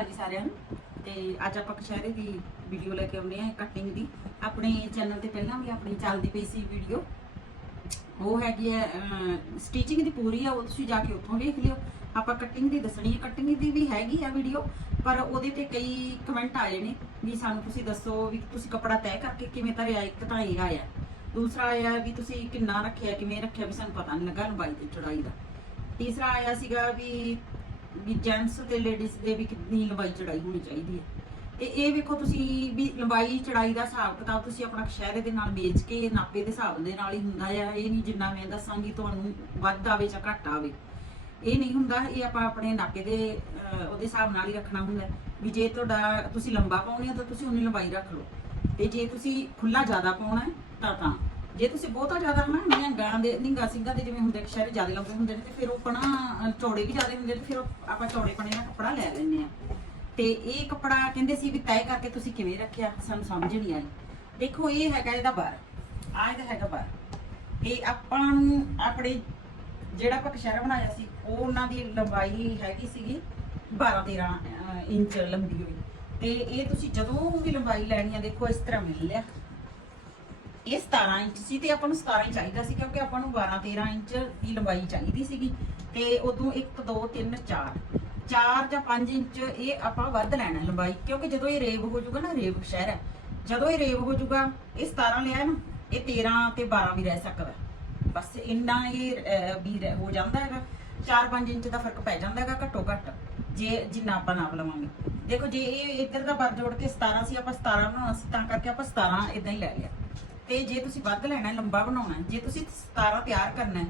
ਅਕਾਲ ਜੀ ਸਾਰਿਆਂ ਨੂੰ। ਤੇ ਅੱਜ ਆਪਾਂ ਕਸ਼ਹਿਰੇ ਦੀ ਵੀਡੀਓ ਲੈ ਕੇ ਆਉਂਦੇ ਆ ਕਟਿੰਗ ਦੀ। ਆਪਣੇ ਚੈਨਲ ਤੇ ਪਹਿਲਾਂ ਵੀ ਆਪਣੀ ਚੱਲਦੀ ਪਈ ਸੀ ਵੀਡੀਓ ਉਹ ਹੈਗੀ ਹੈ ਸਟਿਚਿੰਗ ਦੀ ਪੂਰੀ ਆ, ਉਹ ਤੁਸੀਂ ਜਾ ਕੇ ਉੱਥੋਂ ਵੇਖ ਲਿਓ। ਆਪਾਂ ਕਟਿੰਗ ਦੀ ਦੱਸਣੀ ਹੈ ਕਟਿੰਗ ਦੀ ਵੀ ਹੈਗੀ ਆ ਵੀਡੀਓ ਪਰ ਉਹਦੇ ਤੇ ਕਈ ਕਮੈਂਟ ਆਏ ਨੇ ਵੀ ਸਾਨੂੰ ਤੁਸੀਂ ਦੱਸੋ ਵੀ ਤੁਸੀਂ ਕੱਪੜਾ ਤੈਅ ਕਰਕੇ ਕਿਵੇਂ ਧਰਿਆ, ਇੱਕ ਤਾਂ ਇਹ ਆਇਆ। ਦੂਸਰਾ ਆਇਆ ਵੀ ਤੁਸੀਂ ਕਿੰਨਾ ਰੱਖਿਆ, ਕਿਵੇਂ ਰੱਖਿਆ, ਵੀ ਸਾਨੂੰ ਪਤਾ ਨਹੀਂ ਲੱਗਾ ਲੰਬਾਈ ਤੇ ਚੌੜਾਈ ਦਾ। ਤੀਸਰਾ ਆਇਆ ਸੀਗਾ ਵੀ ਵੀ ਜੈਂਟਸ ਤੇ ਲੇਡੀਜ਼ ਦੇ ਵੀ ਕਿੰਨੀ ਲੰਬਾਈ ਚੜਾਈ ਹੋਣੀ ਚਾਹੀਦੀ ਹੈ। ਤੇ ਇਹ ਵੇਖੋ ਤੁਸੀਂ ਵੀ ਲੰਬਾਈ ਚੜਾਈ ਦਾ ਹਿਸਾਬ ਕਿਤਾਬ ਤੁਸੀਂ ਆਪਣਾ ਸ਼ਹਿਰੇ ਦੇ ਨਾਲ ਵੇਚ ਕੇ ਨਾਪੇ ਦੇ ਹਿਸਾਬ ਦੇ ਨਾਲ ਹੀ ਹੁੰਦਾ ਆ। ਇਹ ਨਹੀਂ ਜਿੰਨਾ ਮੈਂ ਦੱਸਾਂਗੀ ਤੁਹਾਨੂੰ ਵੱਧ ਆਵੇ ਜਾਂ ਘੱਟ ਆਵੇ। ਇਹ ਨਹੀਂ ਹੁੰਦਾ ਇਹ ਆਪਾਂ ਆਪਣੇ ਨਾਪੇ ਦੇ ਅਹ, ਉਹਦੇ ਹਿਸਾਬ ਨਾਲ ਹੀ ਰੱਖਣਾ ਹੁੰਦਾ। ਵੀ ਜੇ ਤੁਹਾਡਾ ਤੁਸੀਂ ਲੰਬਾ ਪਾਉਣੇ ਹੋ ਤਾਂ ਤੁਸੀਂ ਉਨੀ ਲੰਬਾਈ ਰੱਖ ਲਓ। ਤੇ ਜੇ ਤੁਸੀਂ ਖੁੱਲਾ ਜ਼ਿਆਦਾ ਪਾਉਣਾ ਤਾਂ ਤਾਂ। ਜੇ ਤੁਸੀਂ ਬਹੁਤਾ ਜ਼ਿਆਦਾ ਨਾ ਨਿਹੰਗਾਂ ਦੇ, ਨਿੰਗਾ ਸਿੰਘਾਂ ਦੇ ਜਿਵੇਂ ਹੁੰਦੇ ਸ਼ਹਿਰ ਜ਼ਿਆਦਾ ਲੰਬੇ ਹੁੰਦੇ ਨੇ, ਤੇ ਫਿਰ ਉਹ ਪਣਾ, ਚੌੜੇ ਵੀ ਜ਼ਿਆਦਾ ਹੁੰਦੇ ਨੇ ਫਿਰ ਉਹ ਆਪਾਂ ਚੌੜੇ ਪਣੇ ਦਾ ਕੱਪੜਾ ਲੈ ਲੈਂਦੇ ਆ। ਤੇ ਇਹ ਕੱਪੜਾ ਕਹਿੰਦੇ ਸੀ ਵੀ ਤੈਅ ਕਰਕੇ ਤੁਸੀਂ ਕਿਵੇਂ ਰੱਖਿਆ, ਸਾਨੂੰ ਸਮਝ ਨਹੀਂ ਆਈ। ਦੇਖੋ, ਇਹ ਹੈਗਾ ਇਹਦਾ ਬਾਰ। ਆ ਇਹਦਾ ਹੈਗਾ ਬਾਰ। ਤੇ ਆਪਾਂ ਨੂੰ ਆਪਣੇ ਜਿਹੜਾ ਆਪਾਂ ਕਸ਼ਹਿਰਾ ਬਣਾਇਆ ਸੀ, ਉਹ ਉਹਨਾਂ ਦੀ ਲੰਬਾਈ ਹੈਗੀ ਸੀਗੀ 12 13 ਇੰਚ ਲੰਬੀ ਹੋਈ। ਤੇ ਇਹ ਤੁਸੀਂ ਜਦੋਂ ਵੀ ਲੰਬਾਈ ਲੈਣੀ ਆ, ਦੇਖੋ, ਇਸ ਤਰ੍ਹਾਂ ਮਿਲ ਲਿਆ। ਇਹ 17 ਇੰਚ ਸੀ ਤੇ ਆਪਾਂ ਨੂੰ 17 ਹੀ ਚਾਹੀਦਾ ਸੀ ਕਿਉਂਕਿ ਆਪਾਂ ਨੂੰ 12 13 ਇੰਚ ਦੀ ਲੰਬਾਈ ਚਾਹੀਦੀ ਸੀਗੀ ਤੇ ਉਦੋਂ 1 2 3 4 4 ਜਾਂ 5 ਇੰਚ ਇਹ ਆਪਾਂ ਵੱਧ ਲੈਣਾ ਲੰਬਾਈ, ਕਿਉਂਕਿ ਜਦੋਂ ਇਹ ਰੇਬ ਹੋ ਜਾਊਗਾ ਨਾ ਰੇਬ ਸ਼ਹਿਰ ਹੈ। ਜਦੋਂ ਇਹ ਰੇਬ ਹੋ ਜਾਊਗਾ, ਇਹ 17 ਲਿਆ ਨਾ, ਇਹ 13 ਤੇ 12 ਵੀ ਰਹਿ ਸਕਦਾ ਬਸ ਇੰਨਾ ਇਹ ਵੀ ਰਹਿ- ਹੋ ਜਾਂਦਾ ਹੈਗਾ। 4-5 ਇੰਚ ਦਾ ਫ਼ਰਕ ਪੈ ਜਾਂਦਾ ਹੈਗਾ ਘੱਟੋ ਘੱਟ, ਜੇ, ਜਿੰਨਾ ਆਪਾਂ ਨਾਪ ਲਵਾਂਗੇ। ਦੇਖੋ, ਜੇ ਇਹ ਇੱਧਰ ਦਾ ਬਰ ਜੋੜ ਕੇ 17 ਸੀ, ਆਪਾਂ 17 ਬਣਾਉਣਾ ਸੀ, ਤਾਂ ਕਰਕੇ ਆਪਾਂ 17 ਇਦਾਂ ਹੀ ਲੈ ਲਿਆ। ਤੇ ਜੇ ਤੁਸੀਂ ਵੱਧ ਲੈਣਾ ਲੰਬਾ ਬਣਾਉਣਾ ਜੇ ਤੁਸੀਂ 17 ਤਿਆਰ ਕਰਨਾ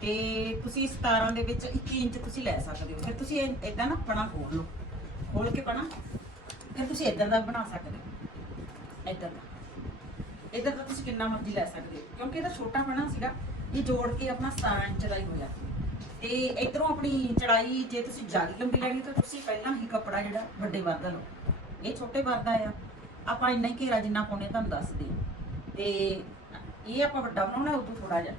ਤੇ ਤੁਸੀਂ 17 ਦੇ ਵਿੱਚ 21 ਇੰਚ ਤੁਸੀਂ ਲੈ ਸਕਦੇ ਹੋ। ਫਿਰ ਤੁਸੀਂ ਇਦਾਂ ਨਾ ਪਣਾ ਖੋਲ ਲਓ। ਖੋਲ ਕੇ ਪਣਾ। ਫਿਰ ਤੁਸੀਂ ਇੱਧਰ ਦਾ ਬਣਾ ਸਕਦੇ ਹੋ। ਇੱਧਰ ਦਾ। ਇੱਧਰ ਦਾ ਤੁਸੀਂ ਕਿੰਨਾ ਮਰਜ਼ੀ ਲੈ ਸਕਦੇ ਹੋ। ਕਿਉਂਕਿ ਇਹਦਾ ਛੋਟਾ ਪਣਾ ਸੀਗਾ, ਇਹ ਜੋੜ ਕੇ ਆਪਣਾ 17 ਇੰਚ ਦਾ ਹੀ ਹੋਇਆ। ਤੇ ਇਧਰੋਂ ਆਪਣੀ ਚੜਾਈ, ਜੇ ਤੁਸੀਂ ਜ਼ਿਆਦਾ ਲੰਬੀ ਲੈਣੀ, ਤਾਂ ਤੁਸੀਂ ਪਹਿਲਾਂ ਹੀ ਕੱਪੜਾ ਜਿਹੜਾ ਵੱਡੇ ਵੱਧ ਲਓ। ਇਹ ਛੋਟੇ ਵੱਧ ਆ। ਆਪਾਂ ਇੰਨਾ ਹੀ ਘੇਰਾ ਜਿੰਨਾ ਪਾਉਣੇ ਤੁਹਾਨੂੰ ਦੱਸਦੇ ਹਾਂ ਤੇ ਇਹ ਆਪਾਂ ਵੱਡਾ ਬਣਾਉਣਾ ਉਦੋਂ ਥੋੜਾ ਜਿਹਾ।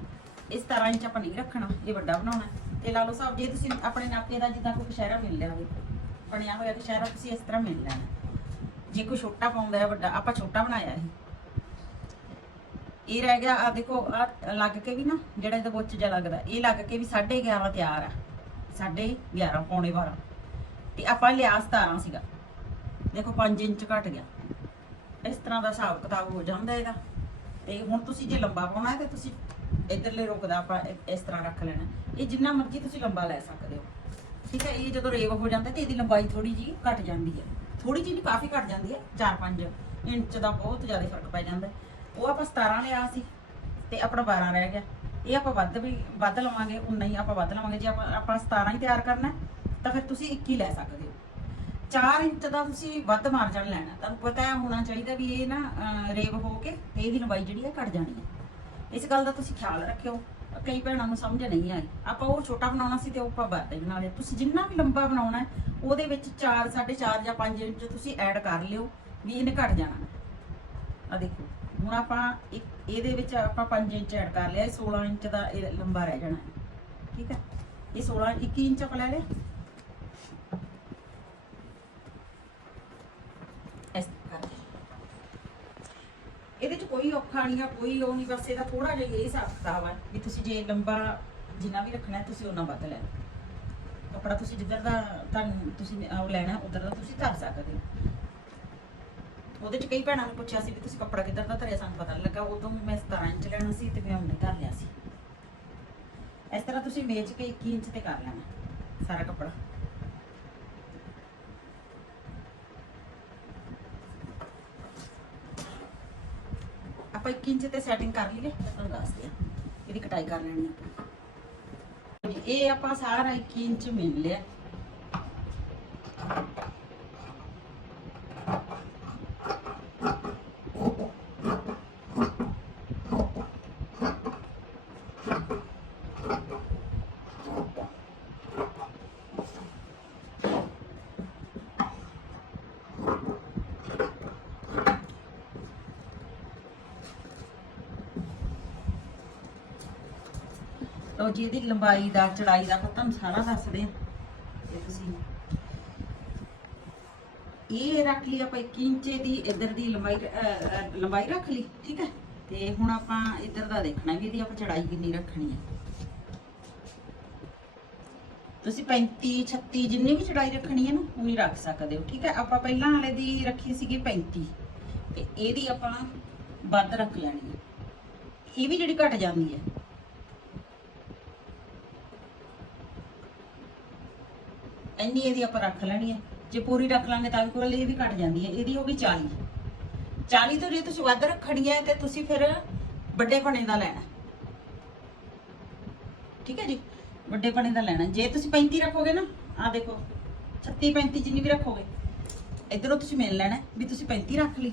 ਇਸ ਤਰ੍ਹਾਂ ਇੰਚ ਆਪਾਂ ਨਹੀਂ ਰੱਖਣਾ, ਇਹ ਵੱਡਾ ਬਣਾਉਣਾ ਤੇ ਲਾ ਲਓ ਸਾਹਿਬ, ਜੇ ਤੁਸੀਂ ਆਪਣੇ ਨਾਪੇ ਦਾ ਜਿੱਦਾਂ ਕੋਈ ਕਸ਼ਹਿਰਾ ਮਿਲ ਲਿਆ ਹੋਵੇ, ਬਣਿਆ ਹੋਇਆ ਕਸ਼ਹਿਰਾ ਤੁਸੀਂ ਇਸ ਤਰ੍ਹਾਂ ਮਿਲ ਲੈਣਾ। ਜੇ ਕੋਈ ਛੋਟਾ ਪਾਉਂਦਾ ਹੈ, ਵੱਡਾ, ਆਪਾਂ ਛੋਟਾ ਬਣਾਇਆ ਇਹ ਇਹ ਰਹਿ ਗਿਆ ਆ ਦੇਖੋ ਆ ਲੱਗ ਕੇ ਵੀ ਨਾ, ਜਿਹੜਾ ਇਹਦਾ ਬੁੱਚ ਜਿਹਾ ਲੱਗਦਾ, ਇਹ ਲੱਗ ਕੇ ਵੀ 11.5 ਤਿਆਰ ਆ। 11.5 ਪੌਣੇ 12 ਤੇ ਆਪਾਂ ਲਿਆ 17 ਸੀਗਾ। ਦੇਖੋ 5 ਇੰਚ ਘਟ ਗਿਆ। ਇਸ ਤਰ੍ਹਾਂ ਦਾ ਹਿਸਾਬ ਕਿਤਾਬ ਹੋ ਜਾਂਦਾ ਇਹਦਾ। ਤੇ ਹੁਣ ਤੁਸੀਂ ਜੇ ਲੰਬਾ ਪਾਉਣਾ ਹੈ ਤੇ ਤੁਸੀਂ ਇਧਰਲੇ ਰੁਕਦਾ ਆਪਾਂ ਇਸ ਤਰ੍ਹਾਂ ਰੱਖ ਲੈਣਾ। ਇਹ ਜਿੰਨਾ ਮਰਜ਼ੀ ਤੁਸੀਂ ਲੰਬਾ ਲੈ ਸਕਦੇ ਹੋ। ਠੀਕ ਹੈ, ਇਹ ਜਦੋਂ ਰੇਵ ਹੋ ਜਾਂਦਾ ਤੇ ਇਹਦੀ ਲੰਬਾਈ ਥੋੜੀ ਜੀ ਘਟ ਜਾਂਦੀ ਹੈ। ਥੋੜੀ ਜੀ ਨਹੀਂ, ਕਾਫੀ ਘਟ ਜਾਂਦੀ ਹੈ 4-5 ਇੰਚ ਦਾ ਬਹੁਤ ਜ਼ਿਆਦਾ ਫ਼ਰਕ ਪੈ ਜਾਂਦਾ ਉਹ ਆਪਾਂ 17 ਲਿਆ ਸੀ ਤੇ ਆਪਣਾ 12 ਰਹਿ ਗਿਆ। ਇਹ ਆਪਾਂ ਵੱਧ ਵੀ, ਵੱਧ ਲਵਾਂਗੇ, ਉਨਾ ਹੀ ਆਪਾਂ ਵੱਧ ਲਵਾਂਗੇ। ਜੇ ਆਪਾਂ ਆਪਾਂ 17 ਹੀ ਤਿਆਰ ਕਰਨਾ ਤਾਂ ਫਿਰ ਤੁਸੀਂ 21 ਲੈ ਸਕਦੇ ਹੋ। 4 ਇੰਚ ਦਾ ਤੁਸੀਂ ਵੱਧ ਮਾਰਜਨ ਲੈਣਾ। ਤੁਹਾਨੂੰ ਪਤਾ ਹੈ ਹੋਣਾ ਚਾਹੀਦਾ ਵੀ ਇਹ ਨਾ ਅਹ, ਰੇਵ ਹੋ ਕੇ ਤੇ ਇਹਦੀ ਲੰਬਾਈ ਜਿਹੜੀ ਹੈ ਘਟ ਜਾਣੀ ਹੈ। ਇਸ ਗੱਲ ਦਾ ਤੁਸੀਂ ਖਿਆਲ ਰੱਖਿਓ। ਕਈ ਭੈਣਾਂ ਨੂੰ ਸਮਝ ਨਹੀਂ ਆਈ। ਆਪਾਂ ਉਹ ਛੋਟਾ ਬਣਾਉਣਾ ਸੀ ਤੇ ਉਹ ਆਪਾਂ ਵੱਧ ਹੀ ਬਣਾ ਲਿਆ। ਤੁਸੀਂ ਜਿੰਨਾ ਵੀ ਲੰਬਾ ਬਣਾਉਣਾ ਉਹਦੇ ਵਿੱਚ 4 4.5 ਜਾਂ 5 ਇੰਚ ਤੁਸੀਂ ਐਡ ਕਰ ਲਿਓ ਵੀ ਇਹਨੇ ਘਟ ਜਾਣਾ। ਆ ਦੇਖੋ ਹੁਣ ਆਪਾਂ ਇੱਕ ਇਹਦੇ ਵਿੱਚ ਆਪਾਂ 5 ਇੰਚ ਐਡ ਕਰ ਲਿਆ। ਇਹ 16 ਇੰਚ ਦਾ ਇਹ ਲੰਬਾ ਰਹਿ ਜਾਣਾ ਠੀਕ ਹੈ? ਇਹ 16 21 ਇੰਚ ਆਪਾਂ ਲੈ ਲਿਆ ਇਸ ਕਰਕੇ ਇਹਦੇ ਚ ਕੋਈ ਔਖਾ ਨਹੀਂ ਆ ਕੋਈ ਉਹ ਨਹੀਂ ਬਸ ਇਹਦਾ ਥੋੜਾ ਜਿਹਾ ਇਹ ਹਿਸਾਬ ਕਿਤਾਬ ਹੈ ਵੀ ਤੁਸੀਂ ਜੇ ਲੰਬਾ ਜਿੰਨਾ ਵੀ ਰੱਖਣਾ ਹੈ, ਤੁਸੀਂ ਉਹਨਾਂ ਵੱਧ ਲੈਣਾ। ਕੱਪੜਾ ਤੁਸੀਂ ਜਿੱਧਰ ਦਾ ਤੁਹਾਨੂੰ ਤੁਸੀਂ ਉਹ ਲੈਣਾ ਉਧਰ ਦਾ ਤੁਸੀਂ ਧਰ ਸਕਦੇ ਹੋ। ਉਹਦੇ ਚ ਕਈ ਭੈਣਾਂ ਨੂੰ ਪੁੱਛਿਆ ਸੀ ਵੀ ਤੁਸੀਂ ਕੱਪੜਾ ਕਿੱਧਰ ਦਾ ਧਰਿਆ ਸਾਨੂੰ ਪਤਾ ਨਹੀਂ ਲੱਗਾ। ਉਦੋਂ ਮੈਂ 17 ਇੰਚ ਲੈਣਾ ਸੀ ਤੇ ਮੈਂ ਉਹਨੇ ਧਰ ਲਿਆ ਸੀ। ਇਸ ਤਰ੍ਹਾਂ ਤੁਸੀਂ ਮੇਜ਼ ਕੇ 21 ਇੰਚ ਤੇ ਕਰ ਲੈਣਾ ਸਾਰਾ ਕੱਪੜਾ। ਆਪਾਂ 1 ਇੰਚ ਤੇ ਸੈਟਿੰਗ ਕਰ ਲਈਏ ਤਾਂ ਤੁਹਾਨੂੰ ਦੱਸਦੇ ਆ ਇਹਦੀ ਕਟਾਈ ਕਰ ਲੈਣੀ ਆਪਾਂ। ਇਹ ਆਪਾਂ ਸਾਰਾ 1 ਇੰਚ ਮਿਲ ਲਿਆ ਲਓ ਜੀ, ਇਹਦੀ ਲੰਬਾਈ ਦਾ, ਚੜਾਈ ਦਾ ਆਪਾਂ ਤੁਹਾਨੂੰ ਸਾਰਾ ਦੱਸਦੇ ਹਾਂ। ਇਹ ਤੁਸੀਂ ਇਹ ਰੱਖ ਲਈ ਆਪਾਂ 1 ਇੰਚ ਦੀ, ਇੱਧਰ ਦੀ ਲੰਬਾਈ ਲੰਬਾਈ ਰੱਖ ਲਈ, ਠੀਕ ਹੈ? ਤੇ ਹੁਣ ਆਪਾਂ ਇੱਧਰ ਦਾ ਦੇਖਣਾ ਵੀ ਇਹਦੀ ਆਪਾਂ ਚੜਾਈ ਕਿੰਨੀ ਰੱਖਣੀ ਹੈ। ਤੁਸੀਂ 35 36 ਜਿੰਨੀ ਵੀ ਚੜਾਈ ਰੱਖਣੀ ਹੈ ਨਾ ਉਨੀ ਰੱਖ ਸਕਦੇ ਹੋ, ਠੀਕ ਹੈ? ਆਪਾਂ ਪਹਿਲਾਂ ਵਾਲੇ ਦੀ ਰੱਖੀ ਸੀਗੀ 35 ਤੇ ਇਹਦੀ ਆਪਾਂ ਵੱਧ ਰੱਖ ਲੈਣੀ ਹੈ। ਇਹ ਵੀ ਜਿਹੜੀ ਘਟ ਜਾਂਦੀ ਹੈ। ਇੰਨੀ ਇਹਦੀ ਆਪਾਂ ਰੱਖ ਲੈਣੀ ਹੈ ਜੇ ਪੂਰੀ ਰੱਖ ਲਾਂਗੇ ਤਾਂ ਵੀ ਕੋਲ ਇਹ ਵੀ ਘਟ ਜਾਂਦੀ ਹੈ ਇਹਦੀ ਹੋ ਗਈ 40 40 ਤੋਂ ਜੇ ਤੁਸੀਂ ਵੱਧ ਰੱਖਣੀ ਹੈ ਤੇ ਤੁਸੀਂ ਫਿਰ ਵੱਡੇ ਪਣੇ ਦਾ ਲੈਣਾ। ਠੀਕ ਹੈ ਜੀ? ਵੱਡੇ ਪਣੇ ਦਾ ਲੈਣਾ। ਜੇ ਤੁਸੀਂ 35 ਰੱਖੋਗੇ ਨਾ ਆ ਦੇਖੋ 36 35 ਜਿੰਨੀ ਵੀ ਰੱਖੋਗੇ, ਇਧਰੋਂ ਤੁਸੀਂ ਮਿਲ ਲੈਣਾ ਵੀ ਤੁਸੀਂ 35 ਰੱਖ ਲਈ।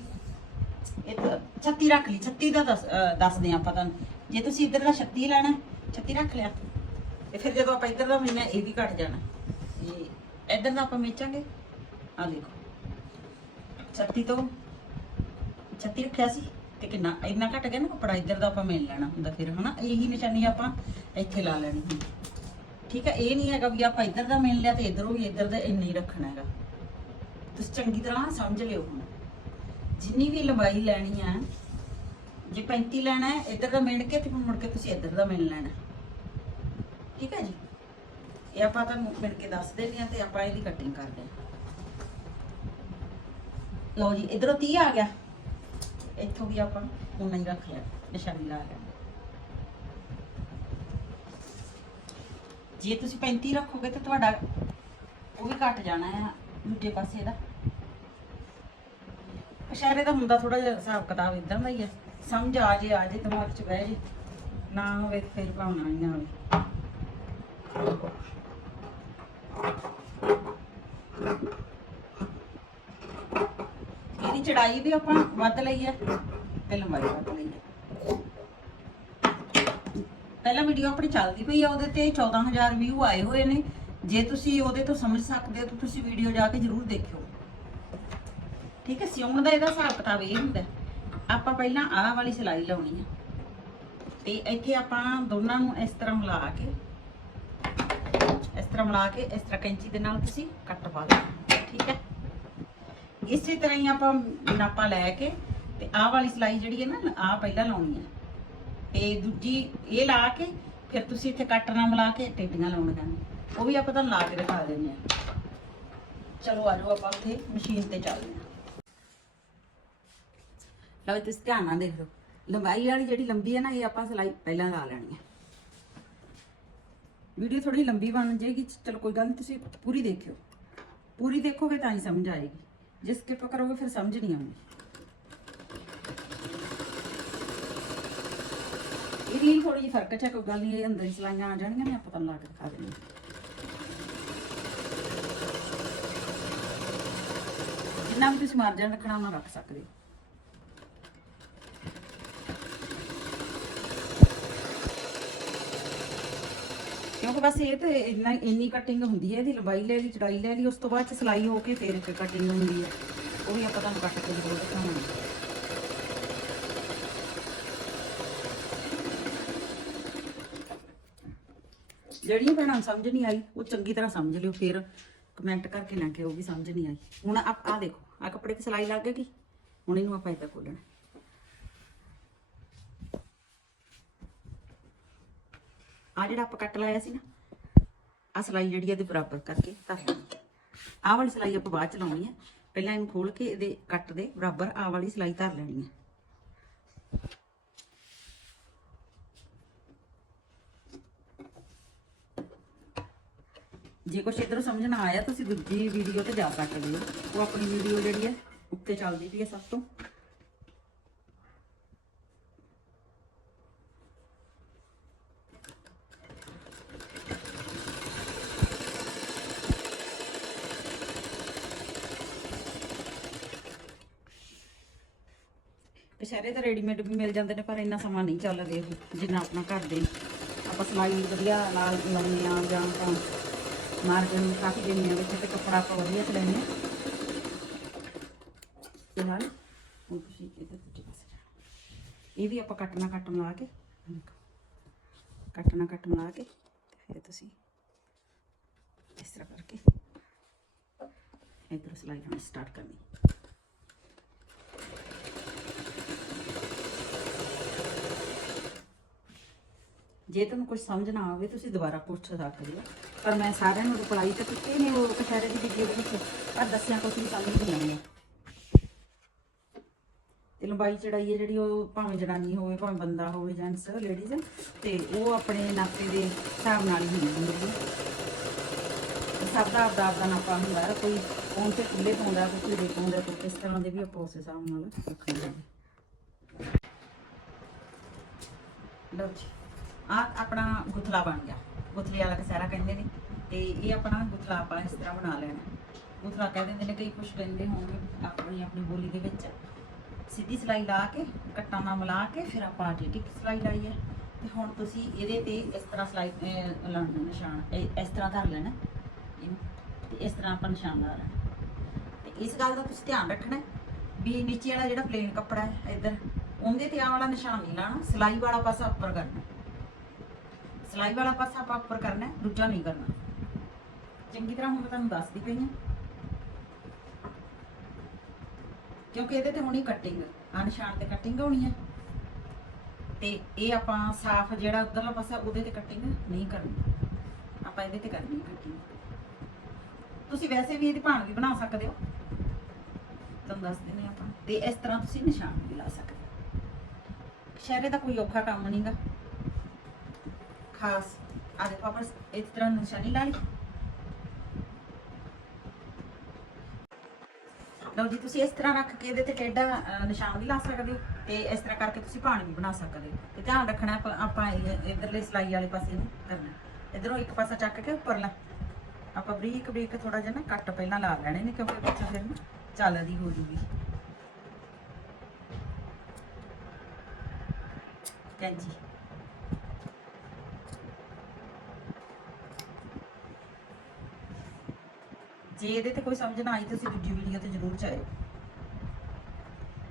ਇਹ 36 ਰੱਖ ਲਈ। 36 ਦਾ ਦੱਸ ਦੱਸਦੇ ਹਾਂ ਆਪਾਂ ਤੁਹਾਨੂੰ। ਜੇ ਤੁਸੀਂ ਇੱਧਰ ਦਾ 36 ਲੈਣਾ 36 ਰੱਖ ਲਿਆ। ਤੇ ਫਿਰ ਜਦੋਂ ਆਪਾਂ ਇੱਧਰ ਦਾ ਮਿਲਣਾ ਇਹ ਵੀ ਘਟ ਜਾਣਾ ਇੱਧਰ ਦਾ ਆਪਾਂ ਮੇਚਾਂਗੇ ਆ ਦੇਖੋ। 36 ਤੋਂ 36 ਰੱਖਿਆ ਸੀ ਤੇ ਕਿੰਨਾ? ਇੰਨਾ ਘਟ ਗਿਆ ਨਾ ਕੱਪੜਾ, ਇੱਧਰ ਦਾ ਆਪਾਂ ਮਿਲ ਲੈਣਾ ਹੁੰਦਾ ਫਿਰ, ਹਨਾ? ਇਹੀ ਨਿਸ਼ਾਨੀ ਆਪਾਂ ਇੱਥੇ ਲਾ ਲੈਣੀ ਹੁੰਦੀ। ਠੀਕ ਹੈ, ਇਹ ਨਹੀਂ ਹੈਗਾ ਵੀ ਆਪਾਂ ਇੱਧਰ ਦਾ ਮਿਲ ਲਿਆ ਤੇ ਇੱਧਰੋਂ ਵੀ ਇੱਧਰ ਦਾ ਇੰਨਾ ਹੀ ਰੱਖਣਾ ਹੈਗਾ। ਤੁਸੀਂ ਚੰਗੀ ਤਰ੍ਹਾਂ ਸਮਝ ਲਿਓ ਹੁਣ। ਜਿੰਨੀ ਵੀ ਲੰਬਾਈ ਲੈਣੀ ਆ ਜੇ 35 ਲੈਣਾ ਹੈ, ਇੱਧਰ ਦਾ ਮਿਲ ਕੇ ਤੇ ਮੁੜ ਕੇ ਤੁਸੀਂ ਇੱਧਰ ਦਾ ਮਿਲ ਲੈਣਾ। ਠੀਕ ਹੈ ਜੀ? ਇਹ ਆਪਾਂ ਤੁਹਾਨੂੰ ਮਿਲ ਕੇ ਦੱਸ ਦਿੰਦੇ ਆ ਤੇ ਆਪਾਂ ਇਹਦੀ ਕਟਿੰਗ ਕਰਦੇ ਹਾਂ। ਲਓ ਜੀ, ਇਧਰੋਂ 30 ਆ ਗਿਆ। ਇੱਥੋਂ ਵੀ ਆਪਾਂ ਉਨਾ ਹੀ ਰੱਖ ਲਿਆ, ਨਿਸ਼ਾਨੀ ਲਾ ਲੈਣੀ ਜੇ ਤੁਸੀਂ 35 ਰੱਖੋਗੇ ਤੇ ਤੁਹਾਡਾ ਉਹ ਵੀ ਘਟ ਜਾਣਾ ਹੈ ਦੂਜੇ ਪਾਸੇ ਦਾ। ਇਸ਼ਾਰੇ ਦਾ ਹੁੰਦਾ ਥੋੜਾ ਜਿਹਾ ਹਿਸਾਬ ਕਿਤਾਬ ਇਦਾਂ ਦਾ ਹੀ ਹੈ ਸਮਝ ਆ ਜੇ ਆ ਜੇ, ਦਿਮਾਗ 'ਚ ਬਹਿ ਜੇ। ਨਾ ਹੋਵੇ ਫਿਰ ਭਾਵਨਾ ਹੀ ਨਾ ਹੋਵੇ ਇਹਦੀ ਚੜਾਈ ਵੀ ਆਪਾਂ ਵੱਧ ਲਈ ਹੈ ਤੇ ਲੰਬਾਈ ਵੱਧ ਲਈ ਹੈ। ਪਹਿਲਾ ਵੀਡੀਓ ਆਪਣੀ ਚੱਲਦੀ ਪਈ ਆ, ਉਹਦੇ ਤੇ 14000 ਵਿਊ ਆਏ ਹੋਏ ਨੇ। ਜੇ ਤੁਸੀਂ ਉਹਦੇ ਤੋਂ ਸਮਝ ਸਕਦੇ ਹੋ, ਤਾਂ ਤੁਸੀਂ ਵੀਡੀਓ ਜਾ ਕੇ ਜ਼ਰੂਰ ਦੇਖਿਓ। ਠੀਕ ਹੈ, ਸਿਉਣ ਦਾ ਇਹਦਾ ਹਿਸਾਬ ਕਿਤਾਬ ਇਹ ਹੁੰਦਾ ਆਪਾਂ ਪਹਿਲਾਂ ਆਹ ਵਾਲੀ ਸਿਲਾਈ ਲਾਉਣੀ ਹੈ। ਤੇ ਇੱਥੇ ਆਪਾਂ ਦੋਨਾਂ ਨੂੰ ਇਸ ਤਰ੍ਹਾਂ ਮਿਲਾ ਕੇ, ਇਸ ਤਰ੍ਹਾਂ ਮਿਲਾ ਕੇ ਇਸ ਤਰ੍ਹਾਂ ਕੈਂਚੀ ਦੇ ਨਾਲ ਤੁਸੀਂ ਕੱਟ ਪਾ ਦਿਓ ਠੀਕ ਹੈ। ਇਸੇ ਤਰ੍ਹਾਂ ਹੀ ਆਪਾਂ ਨਾਪਾ ਲੈ ਕੇ ਤੇ ਆਹ ਵਾਲੀ ਸਿਲਾਈ ਜਿਹੜੀ ਹੈ ਨਾ, ਆਹ ਪਹਿਲਾਂ ਲਾਉਣੀ ਹੈ। ਤੇ ਦੂਜੀ ਇਹ ਲਾ ਕੇ, ਫਿਰ ਤੁਸੀਂ ਇੱਥੇ ਕੱਟ ਨਾਲ ਮਿਲਾ ਕੇ ਟੇਪੀਆਂ ਲਾਉਣੀਆਂ ਨੇ ਉਹ ਵੀ ਆਪਾਂ ਤੁਹਾਨੂੰ ਲਾ ਕੇ ਦਿਖਾ ਦਿੰਦੇ ਆ ਚਲੋ ਆ ਜਾਓ ਆਪਾਂ ਉੱਥੇ ਮਸ਼ੀਨ ਤੇ ਚੱਲਦੇ ਹਾਂ। ਲਓ ਤੁਸੀਂ ਧਿਆਨ ਨਾਲ ਦੇਖ ਲਓ। ਲੰਬਾਈ ਵਾਲੀ ਜਿਹੜੀ ਲੰਬੀ ਹੈ ਨਾ, ਇਹ ਆਪਾਂ ਸਿਲਾਈ ਪਹਿਲਾਂ ਲਾ ਲੈਣੀ ਹੈ। ਵੀਡੀਓ ਥੋੜੀ ਲੰਬੀ ਬਣ ਜਾਏਗੀ। ਚਲੋ, ਕੋਈ ਗੱਲ ਨਹੀਂ ਤੁਸੀਂ ਪੂਰੀ ਦੇਖਿਓ। ਪੂਰੀ ਦੇਖੋਗੇ ਤਾਂ ਹੀ ਸਮਝ ਆਏਗੀ। ਜੇ ਸਕਿਪ ਕਰੋਗੇ ਫਿਰ ਸਮਝ ਨਹੀਂ ਆਉਂਦੀ। ਇਹਦੀ ਥੋੜੀ ਜਿਹੀ ਫ਼ਰਕ ਹੈ ਕੋਈ ਗੱਲ ਨਹੀਂ, ਇਹ ਅੰਦਰ ਹੀ ਸਲਾਈਆਂ ਆ ਜਾਣਗੀਆਂ, ਮੈਂ ਆਪਾਂ ਤੁਹਾਨੂੰ ਲਾ ਕੇ ਦਿਖਾ ਦਿੰਦੀ। ਜਿੰਨਾ ਵੀ ਤੁਸੀਂ ਮਾਰਜਨ ਰੱਖਣਾ, ਉਹਨਾਂ ਰੱਖ ਸਕਦੇ ਹੋ। ਕਿਉਂਕਿ ਬਸ ਇਹ ਤੇ ਇੰਨਾ ਇੰਨੀ ਕਟਿੰਗ ਹੁੰਦੀ ਹੈ, ਇਹਦੀ ਲੰਬਾਈ ਲੈ ਲਈ, ਚੜਾਈ ਲੈ ਲਈ, ਉਸ ਤੋਂ ਬਾਅਦ ਚ ਸਿਲਾਈ ਹੋ ਕੇ ਫਿਰ ਇੱਕ ਕਟਿੰਗ ਹੁੰਦੀ ਹੈ। ਉਹ ਵੀ ਆਪਾਂ ਤੁਹਾਨੂੰ ਕੱਟ ਕੇ ਜ਼ਰੂਰ ਦਿਖਾਵਾਂਗੇ। ਜਿਹੜੀਆਂ ਭੈਣਾਂ ਨੂੰ ਸਮਝ ਨਹੀਂ ਆਈ, ਉਹ ਚੰਗੀ ਤਰ੍ਹਾਂ ਸਮਝ ਲਿਓ, ਫਿਰ ਕਮੈਂਟ ਕਰਕੇ ਨਾ ਕਿ ਉਹ ਵੀ ਸਮਝ ਨਹੀਂ ਆਈ। ਹੁਣ ਆ ਆ ਦੇਖੋ ਆ ਕੱਪੜੇ ਤੇ ਸਿਲਾਈ ਲੱਗ ਗਈ। ਹੁਣ ਇਹਨੂੰ ਆਪਾਂ ਏਦਾਂ ਖੋਲਣਾ ਆ ਜਿਹੜਾ ਆਪਾਂ ਕੱਟ ਲਾਇਆ ਸੀ ਨਾ ਆ ਸਿਲਾਈ ਜਿਹੜੀ ਇਹਦੇ ਬਰਾਬਰ ਕਰਕੇ ਧਰ ਲੈਣੀ ਆਹ ਵਾਲੀ ਸਿਲਾਈ ਆਪਾਂ ਬਾਅਦ ਚ ਲਾਉਣੀ ਹੈ ਪਹਿਲਾਂ ਇਹਨੂੰ ਖੋਲ ਕੇ ਇਹਦੇ ਕੱਟ ਦੇ ਬਰਾਬਰ ਆਹ ਵਾਲੀ ਸਿਲਾਈ ਧਰ ਲੈਣੀ ਹੈ ਜੇ ਕੁਛ ਇਧਰੋਂ ਸਮਝ ਨਾ ਆਇਆ, ਤੁਸੀਂ ਦੂਜੀ ਵੀਡੀਓ ਤੇ ਜਾ ਸਕਦੇ ਹੋ। ਉਹ ਆਪਣੀ ਵੀਡੀਓ ਜਿਹੜੀ ਹੈ ਉੱਤੇ ਚੱਲਦੀ ਪਈ ਹੈ ਸਭ ਤੋਂ। ਪਛਾਰੇ ਤਾਂ ਰੈਡੀਮੇਡ ਵੀ ਮਿਲ ਜਾਂਦੇ ਨੇ, ਪਰ ਇੰਨਾ ਸਮਾਂ ਨਹੀਂ ਚੱਲਦੇ ਉਹ ਜਿੰਨਾ ਆਪਣਾ ਘਰ ਦੇ। ਆਪਾਂ ਸਿਲਾਈ ਵਧੀਆ ਨਾਲ ਲਾਉਂਦੇ ਆ ਜਾਂ ਤਾਂ ਮਾਰਜਨ ਕਾਫੀ ਦਿੰਦੇ ਆ ਵਿੱਚ ਤੇ ਕੱਪੜਾ ਆਪਾਂ ਵਧੀਆ ਤੇ ਲੈਣੇ ਤੇ ਹੁਣ ਤੁਸੀਂ ਇਹਦੇ ਦੂਜੇ ਪਾਸੇ ਜਾਣਾ ਇਹ ਵੀ ਆਪਾਂ ਕੱਟਣਾ ਕੱਟ ਮਿਲਾ ਕੇ ਕੱਟਣਾ ਕੱਟ ਮਿਲਾ ਕੇ ਫਿਰ ਤੁਸੀਂ ਇਸ ਤਰ੍ਹਾਂ ਕਰਕੇ ਇਧਰ ਸਿਲਾਈ ਲਾਉਣੀ ਸਟਾਰਟ ਕਰਨੀ। ਜੇ ਤੁਹਾਨੂੰ ਕੁਝ ਸਮਝ ਨਾ ਆਵੇ, ਤੁਸੀਂ ਦੁਬਾਰਾ ਪੁੱਛ ਸਕਦੇ ਹੋ। ਪਰ ਮੈਂ ਸਾਰਿਆਂ ਨੂੰ ਰਿਪਲਾਈ ਤਾਂ ਕੀਤੀ ਨੇ ਉਹ ਕਸ਼ਹਿਰੇ ਦੀ ਵੀਡੀਓ ਵਿੱਚ, ਪਰ ਦੱਸਿਆ ਕੁਝ ਨਹੀਂ ਸਮਝ ਨਹੀਂ ਆਉਂਦਾ। ਤੇ ਲੰਬਾਈ ਚੜਾਈ ਹੈ ਜਿਹੜੀ, ਉਹ ਭਾਵੇਂ ਜਨਾਨੀ ਹੋਵੇ, ਭਾਵੇਂ ਬੰਦਾ ਹੋਵੇ ਜੈਂਟਸ ਲੇਡੀਜ਼ ਤੇ ਉਹ ਆਪਣੇ ਨਾਪੇ ਦੇ ਹਿਸਾਬ ਨਾਲ ਹੀ ਹੁੰਦੀ ਹੈ। ਸਭ ਦਾ ਆਪਦਾ ਆਪਦਾ ਨਾਪਾ ਹੁੰਦਾ ਹੈ। ਕੋਈ ਕੌਣ ਤੇ ਖੁੱਲੇ ਪਾਉਂਦਾ ਕੋਈ ਢੀਲੇ ਪਾਉਂਦਾ ਕੋਈ ਕਿਸ ਤਰ੍ਹਾਂ ਦੇ ਵੀ ਆਪਾਂ ਉਸ ਹਿਸਾਬ ਨਾਲ ਰੱਖਣੇ ਨੇ ਲਓ ਜੀ। ਆ ਆਪਣਾ ਗੁਥਲਾ ਬਣ ਗਿਆ। ਗੁਥਲੇ ਵਾਲਾ ਕਸਾਰਾ ਕਹਿੰਦੇ ਨੇ ਤੇ ਇਹ ਆਪਣਾ ਗੁਥਲਾ ਆਪਾਂ ਇਸ ਤਰ੍ਹਾਂ ਬਣਾ ਲੈਣਾ। ਗੁਥਲਾ ਕਹਿ ਦਿੰਦੇ ਨੇ ਕਈ ਕੁਝ ਕਹਿੰਦੇ ਹੋਣਗੇ ਆਪਣੀ ਆਪਣੀ ਬੋਲੀ ਦੇ ਵਿੱਚ। ਸਿੱਧੀ ਸਲਾਈ ਲਾ ਕੇ, ਕੱਟਾਂ ਨਾਲ ਮਿਲਾ ਕੇ, ਫਿਰ ਆਪਾਂ ਟਿਕ ਸਲਾਈ ਲਾਈ ਹੈ। ਤੇ ਹੁਣ ਤੁਸੀਂ ਇਹਦੇ ਤੇ ਇਸ ਤਰ੍ਹਾਂ ਸਲਾਈ ਲਾਉਣਾ ਨਿਸ਼ਾਨ ਇਸ ਤਰ੍ਹਾਂ ਕਰ ਲੈਣਾ। ਇਹਨੂੰ ਤੇ ਇਸ ਤਰ੍ਹਾਂ ਆਪਾਂ ਨਿਸ਼ਾਨ ਲਾ ਲੈਣਾ। ਤੇ ਇਸ ਗੱਲ ਦਾ ਤੁਸੀਂ ਧਿਆਨ ਰੱਖਣਾ ਵੀ ਨੀਚੇ ਵਾਲਾ ਜਿਹੜਾ ਪਲੇਨ ਕੱਪੜਾ ਹੈ ਇੱਧਰ, ਉਹਦੇ ਤੇ ਆਹ ਵਾਲਾ ਨਿਸ਼ਾਨ ਨਹੀਂ ਲਾਣਾ ਸਲਾਈ ਵਾਲਾ ਪਾਸਾ ਉੱਪਰ ਕਰਨਾ। ਸਲਾਈ ਵਾਲਾ ਪਾਸਾ ਆਪਾਂ ਉੱਪਰ ਕਰਨਾ ਹੈ, ਦੂਜਾ ਨਹੀਂ ਕਰਨਾ। ਚੰਗੀ ਤਰ੍ਹਾਂ ਹੁਣ ਮੈਂ ਤੁਹਾਨੂੰ ਦੱਸਦੀ ਪਈ ਹਾਂ। ਕਿਉਂਕਿ ਇਹਦੇ ਤੇ ਹੋਣੀ ਕਟਿੰਗ ਆ ਨਿਸ਼ਾਨ ਤੇ ਕਟਿੰਗ ਹੋਣੀ ਹੈ ਤੇ ਇਹ ਆਪਾਂ ਸਾਫ਼ ਜਿਹੜਾ ਉਧਰਲਾ ਪਾਸਾ ਉਹਦੇ ਤੇ ਕਟਿੰਗ ਨਹੀਂ ਕਰਨੀ। ਆਪਾਂ ਇਹਦੇ ਤੇ ਕਰਨੀ ਕਟਿੰਗ ਤੁਸੀਂ ਵੈਸੇ ਵੀ ਇਹਦੀ ਭਾਣ ਵੀ ਬਣਾ ਸਕਦੇ ਹੋ। ਤੁਹਾਨੂੰ ਦੱਸ ਦਿੰਦੇ ਆਪਾਂ। ਤੇ ਇਸ ਤਰ੍ਹਾਂ ਤੁਸੀਂ ਨਿਸ਼ਾਨ ਵੀ ਲਾ ਸਕਦੇ ਹੋ। ਸ਼ਹਿਰੇ ਦਾ ਕੋਈ ਔਖਾ ਕੰਮ ਨਹੀਂਗਾ ਖਾਸ ਆ ਦੇਖੋ ਆਪਾਂ ਇਸ ਤਰ੍ਹਾਂ ਨਿਸ਼ਾਨੀ ਲਾ ਲਈ ਲਓ ਜੀ, ਤੁਸੀਂ ਇਸ ਤਰ੍ਹਾਂ ਰੱਖ ਕੇ ਇਹਦੇ ਤੇ ਟੇਡਾ ਨਿਸ਼ਾਨ ਵੀ ਲਾ ਸਕਦੇ ਹੋ ਤੇ ਇਸ ਤਰ੍ਹਾਂ ਕਰਕੇ ਤੁਸੀਂ ਭਾਣ ਵੀ ਬਣਾ ਸਕਦੇ ਹੋ। ਤੇ ਧਿਆਨ ਰੱਖਣਾ, ਆਪਾਂ- ਆਪਾਂ ਸਲਾਈ ਵਾਲੇ ਪਾਸੇ ਨੂੰ ਕਰਨਾ। ਇਧਰੋਂ ਇੱਕ ਪਾਸਾ ਚੱਕ ਕੇ ਉੱਪਰਲਾ। ਆਪਾਂ ਬਰੀਕ ਬਰੀਕ ਥੋੜਾ ਜਿਹਾ ਨਾ ਕੱਟ ਪਹਿਲਾਂ ਲਾ ਲੈਣੇ ਨੇ, ਕਿਉਂਕਿ ਵਿੱਚ ਫਿਰ ਨਾ ਚੱਲਦੀ ਹੋ ਜੂਗੀ। ਕੈਂਚੀ ਜੇ ਇਹਦੇ ਤੇ ਕੋਈ ਸਮਝ ਨਾ ਆਈ ਤੁਸੀਂ ਦੂਜੀ ਵੀਡੀਓ ਤੇ ਜ਼ਰੂਰ ਜਾਇਓ।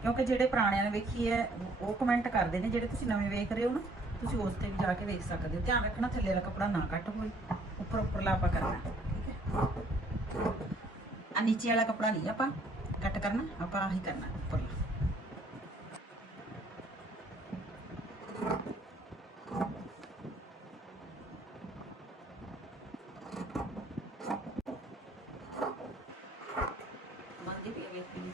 ਕਿਉਂਕਿ ਜਿਹੜੇ ਪੁਰਾਣਿਆਂ ਨੇ ਵੇਖੀ ਹੈ ਉਹ ਕਮੈਂਟ ਕਰਦੇ ਨੇ, ਜਿਹੜੇ ਤੁਸੀਂ ਨਵੇਂ ਵੇਖ ਰਹੇ ਹੋ ਨਾ, ਤੁਸੀਂ ਉਸ ਤੇ ਵੀ ਜਾ ਕੇ ਵੇਖ ਸਕਦੇ ਹੋ। ਧਿਆਨ ਰੱਖਣਾ, ਥੱਲੇ ਵਾਲਾ ਕੱਪੜਾ ਨਾ ਕੱਟ ਹੋਏ ਉੱਪਰ ਉੱਪਰਲਾ ਆਪਾਂ ਕਰਨਾ, ਠੀਕ ਹੈ? ਆ ਨੀਚੇ ਵਾਲਾ ਕੱਪੜਾ ਨਹੀਂ ਆਪਾਂ ਕੱਟ ਕਰਨਾ, ਆਪਾਂ ਆਹੀ ਕਰਨਾ, ਉੱਪਰਲਾ ਮੰਦੀ ਪਈ ਵੇਖ ਪਈ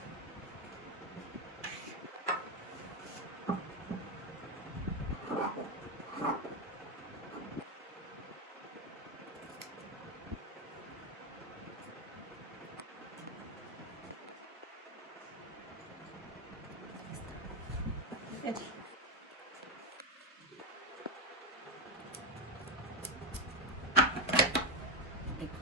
ਠੀਕ ਹੈ ਜੀ ਦੇਖੋ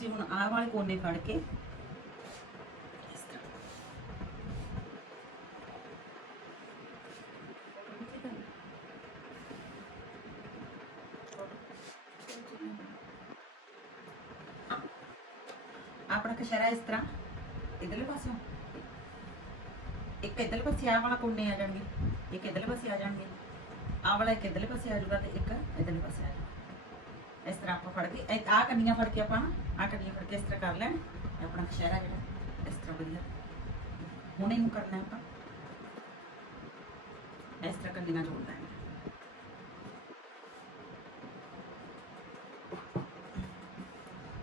ਤੁਸੀਂ ਹੁਣ ਆਹ ਵਾਲੇ ਕੋਨੇ ਫੜ ਕੇ ਇਸ ਤਰ੍ਹਾਂ। ਆਪਣਾ ਕਸ਼ਰਾ ਇਸ ਤਰ੍ਹਾਂ, ਇਧਰਲੇ ਪਾਸੋਂ ਇੱਕ ਇਧਰਲੇ ਪਾਸੇ ਆਹ ਵਾਲਾ ਕੋਨੇ ਆ ਜਾਣਗੇ, ਇੱਕ ਇਧਰਲੇ ਪਾਸੇ ਆ ਜਾਣਗੇ। ਆਹ ਵਾਲਾ ਇੱਕ ਇਧਰਲੇ ਪਾਸੇ ਆ ਜਾਊਗਾ ਤੇ ਇੱਕ ਇਧਰਲੇ ਪਾਸੇ ਆ ਜਾਊਗਾ। ਇਸ ਤਰ੍ਹਾਂ ਆਪਾਂ ਫੜ ਕੇ, ਇਹ ਆਹ ਕੰਨੀਆਂ ਫੜ ਕੇ ਆਪਾਂ ਆਹ ਕੰਨੀਆਂ ਫੜ ਕੇ ਇਸ ਤਰ੍ਹਾਂ ਕਰ ਲੈਣ? ਇਹ ਆਪਣਾ ਕਸ਼ਹਿਰਾ ਜਿਹੜਾ ਇਸ ਤਰ੍ਹਾਂ ਵਧੀਆ। ਹੁਣ ਇਹਨੂੰ ਕਰਨਾ ਆਪਾਂ। ਇਸ ਤਰ੍ਹਾਂ ਕੰਨੀਆਂ ਜੋੜ ਲੈਣੀਆਂ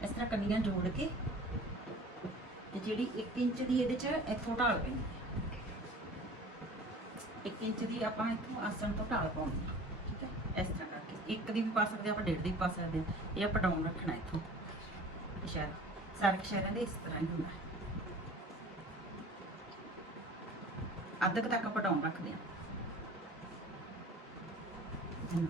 ਇਸ ਤਰ੍ਹਾਂ ਕੰਨੀਆਂ ਜੋੜ ਕੇ ਤੇ ਜਿਹੜੀ 1 ਇੰਚ ਦੀ ਇਹਦੇ ਚ ਇੱਥੋਂ ਢਾਲ ਪੈਂਦੀ ਹੈ। 1 ਇੰਚ ਦੀ ਆਪਾਂ ਇੱਥੋਂ ਆਸਣ ਤੋਂ ਢਾਲ ਪਾਉਣੀ ਹੈ। ਠੀਕ ਹੈ? ਇਸ ਤਰ੍ਹਾਂ ਕਰਕੇ। ਇੱਕ ਦੀ ਵੀ ਪਾ ਸਕਦੇ ਹਾਂ, ਆਪਾਂ ਡੇਢ ਦੀ ਵੀ ਪਾ ਸਕਦੇ ਹਾਂ। ਇਹ ਆਪਾਂ ਡਾਊਨ ਰੱਖਣਾ ਇੱਥੋਂ। ਇਸ਼ਾਰਾ ਸਾਰੇ ਸ਼ਹਿਰਾਂ ਦੇ ਇਸ ਤਰ੍ਹਾਂ ਹੀ ਹੁੰਦਾ। ਹੈ ਅੱਧ ਤੱਕ ਪਟਾਉਣ ਰੱਖਦੇ ਹਾਂ ਹਮ।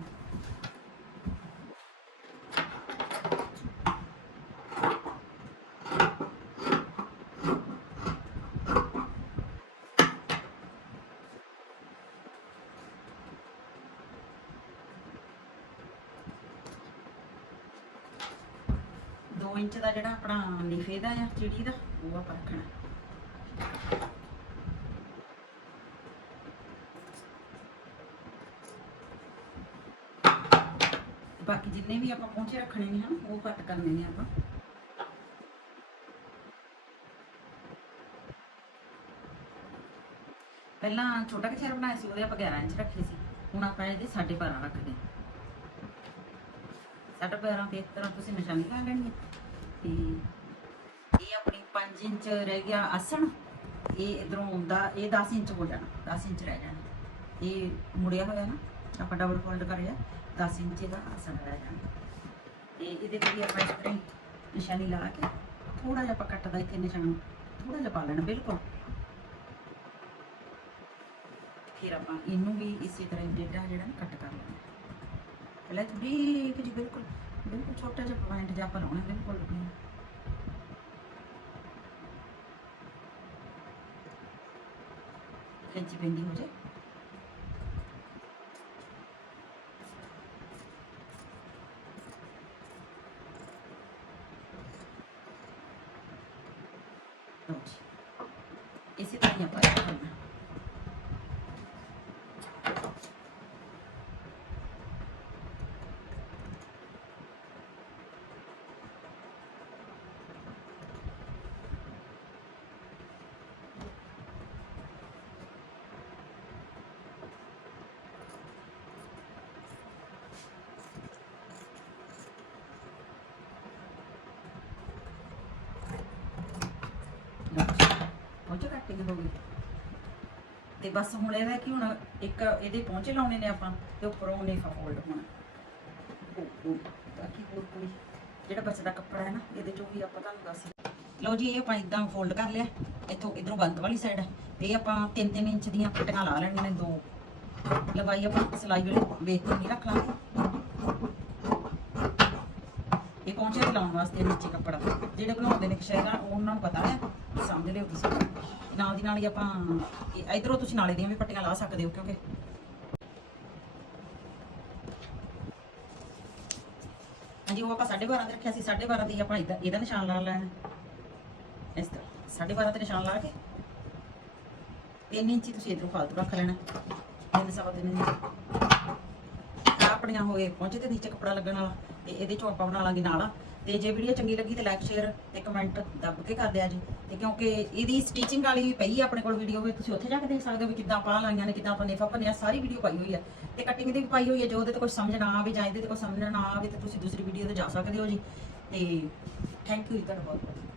ਦੋ ਇੰਚ ਦਾ ਜਿਹੜਾ ਆਪਣਾ ਲਿਫੇ ਦਾ ਆ ਚਿੜੀ ਦਾ, ਉਹ ਆਪਾਂ ਰੱਖਣਾ। ਬਾਕੀ ਜਿੰਨੇ ਵੀ ਆਪਾਂ ਪਹੁੰਚੇ ਰੱਖਣੇ ਨੇ ਹਨ, ਉਹ ਕੱਟ ਕਰਨੇ ਨੇ ਆਪਾਂ। ਪਹਿਲਾਂ ਛੋਟਾ ਕਚਹਿਰਾ ਬਣਾਇਆ ਸੀ, ਉਹਦੇ ਆਪਾਂ 11 ਇੰਚ ਰੱਖੇ ਸੀ। ਹੁਣ ਆਪਾਂ ਇਹਦੇ 12.5 ਰੱਖਦੇ ਹਾਂ। ਸਾਢੇ 12 ਤੇ ਇਸ ਤਰ੍ਹਾਂ ਤੁਸੀਂ ਨਿਸ਼ਾਨੀ ਲਾ ਲੈਣੀ ਹੈ। ਤੇ ਇਹ ਆਪਣੀ 5 ਇੰਚ ਰਹਿ ਗਿਆ ਆਸਣ। ਇਹ ਇਧਰੋਂ ਹੁੰਦਾ ਇਹ 10 ਇੰਚ ਹੋ ਜਾਣਾ 10 ਇੰਚ ਰਹਿ ਜਾਣਾ। ਇਹ ਮੁੜਿਆ ਹੋਇਆ ਨਾ, ਆਪਾਂ ਡਬਲ ਫੋਲਡ ਕਰਿਆ 10 ਇੰਚ ਦਾ ਆਸਣ ਰਹਿ ਜਾਣਾ। ਤੇ ਇਹਦੇ ਤੇ ਵੀ ਆਪਾਂ ਇਸ ਤਰ੍ਹਾਂ ਨਿਸ਼ਾਨੀ ਲਾ ਕੇ ਥੋੜਾ ਜਿਹਾ ਆਪਾਂ ਕੱਟਦਾ ਇੱਥੇ ਨਿਸ਼ਾਨ ਥੋੜਾ ਜਿਹਾ ਪਾ ਲੈਣਾ ਬਿਲਕੁਲ। ਫਿਰ ਆਪਾਂ ਇਹਨੂੰ ਵੀ ਇਸੇ ਤਰ੍ਹਾਂ ਹੀ ਡੇਢਾ ਜਿਹੜਾ ਨਾ ਕੱਟ ਕਰ ਲੈਣਾ। ਪਹਿਲਾਂ ਥੋੜੀ ਜਿਹੀ ਬਿਲਕੁਲ ਬਿਲਕੁਲ ਛੋਟਾ ਜਿਹਾ ਪੁਆਇੰਟ ਜਿਹਾ ਆਪਾਂ ਲਾਉਣਾ ਬਿਲਕੁਲ ਵੀ। ਕੈਂਚੀ ਪੈਂਦੀ ਹੋ ਜਾਏ ਲਓ ਜੀ। ਇਸੇ ਤਰ੍ਹਾਂ ਹੀ ਆਪਾਂ ਇਹ ਕਰਨਾ ਪਹੁੰਚ ਹੋ ਗਈ ਤੇ ਬਸ ਹੁਣ ਇਹਦਾ ਕੀ ਹੁਣ ਇੱਕ ਇਹਦੇ ਪਹੁੰਚੇ ਲਾਉਣੇ ਨੇ ਆਪਾਂ ਤੇ ਉੱਪਰੋਂ ਨੇਫਾ ਫੋਲਡ ਹੋਣਾ। ਬਾਕੀ ਹੋਰ ਕੋਈ ਜਿਹੜਾ ਬਚਦਾ ਕੱਪੜਾ ਹੈ ਨਾ, ਇਹਦੇ ਚੋਂ ਵੀ ਆਪਾਂ ਤੁਹਾਨੂੰ ਦੱਸ ਲਓ ਜੀ, ਇਹ ਆਪਾਂ ਇਦਾਂ ਫੋਲਡ ਕਰ ਲਿਆ। ਇੱਥੋਂ ਇਧਰੋਂ ਬੰਦ ਵਾਲੀ ਸਾਈਡ ਇਹ ਆਪਾਂ 3-3 ਇੰਚ ਦੀਆਂ ਪੱਟੀਆਂ ਲਾ ਲੈਣੀਆਂ ਨੇ ਦੋ। ਲਵਾਈ ਆਪਾਂ ਸਲਾਈ ਵੇਲੇ, ਵੇਖ ਕੇ ਨਹੀਂ ਰੱਖ ਲਾਂਗੇ ਇਹ ਪਹੁੰਚੇ ਤੇ ਲਾਉਣ ਵਾਸਤੇ ਨੀਚੇ ਕੱਪੜਾ। ਜਿਹੜੇ ਬਣਾਉਂਦੇ ਨੇ ਕਸ਼ਹਿਰਾ ਉਹਨਾਂ ਨੂੰ ਪਤਾ ਹੈ। ਸਮਝ ਲਿਓ ਤੁਸੀਂ। ਨਾਲ ਦੀ ਨਾਲ ਹੀ ਆਪਾਂ, ਇਹ- ਤੁਸੀਂ ਨਾਲੇ ਦੀਆਂ ਵੀ ਪੱਟੀਆਂ ਲਾ ਸਕਦੇ ਹੋ, ਕਿਉਂਕਿ ਹਾਂਜੀ, ਉਹ ਆਪਾਂ 12.5 ਤੇ ਰੱਖਿਆ ਸੀ। 12.5 ਦੀ ਆਪਾਂ ਇਹਦਾ ਨਿਸ਼ਾਨ ਲਾ ਲੈਣਾ ਇਸ ਤਰ੍ਹਾਂ। 12.5 ਤੇ ਨਿਸ਼ਾਨ ਲਾ ਕੇ 3 ਇੰਚੀ ਤੁਸੀਂ ਇਧਰੋਂ ਫਾਲਤੂ ਰੱਖ ਲੈਣਾ ਤਿੰਨ ਸਵਾ ਤਿੰਨ ਇੰਚ। ਆਪਣੀਆਂ ਹੋਏ ਪਹੁੰਚੇ ਤੇ ਨੀਚੇ ਕੱਪੜਾ ਲੱਗਣ ਵਾਲਾ। ਤੇ ਇਹਦੇ ਚੋਂ ਆਪਾਂ ਬਣਾ ਲਾਂਗੇ ਨਾਲ। ਤੇ ਜੇ ਵੀਡੀਓ ਚੰਗੀ ਲੱਗੀ ਤੇ ਲਾਈਕ ਸ਼ੇਅਰ ਤੇ ਕਮੈਂਟ ਦੱਬ ਕੇ ਕਰ ਦਿਆ ਜੀ। ਤੇ ਕਿਉਂਕਿ ਇਹਦੀ ਸਟਿਚਿੰਗ ਵਾਲੀ ਵੀ ਪਈ ਆ ਆਪਣੇ ਕੋਲ ਵੀਡੀਓ ਵੀ, ਤੁਸੀਂ ਉੱਥੇ ਜਾ ਕੇ ਦੇਖ ਸਕਦੇ ਹੋ ਵੀ ਕਿੱਦਾਂ ਪਾ ਲਾਈਆਂ ਨੇ, ਕਿੱਦਾਂ ਆਪਾਂ ਨੇਫਾ ਭੰਨਿਆ, ਸਾਰੀ ਵੀਡੀਓ ਪਾਈ ਹੋਈ ਹੈ ਤੇ ਕਟਿੰਗ ਦੀ ਵੀ ਪਾਈ ਹੋਈ ਹੈ ਜੇ ਉਹਦੇ ਤੇ ਕੁਝ ਸਮਝ ਨਾ ਆਵੇ ਜਾਂ ਇਹਦੇ ਤੇ ਕੁਝ ਸਮਝ ਨਾ ਆਵੇ ਤੇ ਤੁਸੀਂ ਦੂਸਰੀ ਵੀਡੀਓ ਤੇ ਜਾ ਸਕਦੇ ਹੋ ਜੀ। ਤੇ ਥੈਂਕ ਯੂ ਜੀ ਤੁਹਾਡਾ ਬਹੁਤ ਬਹੁਤ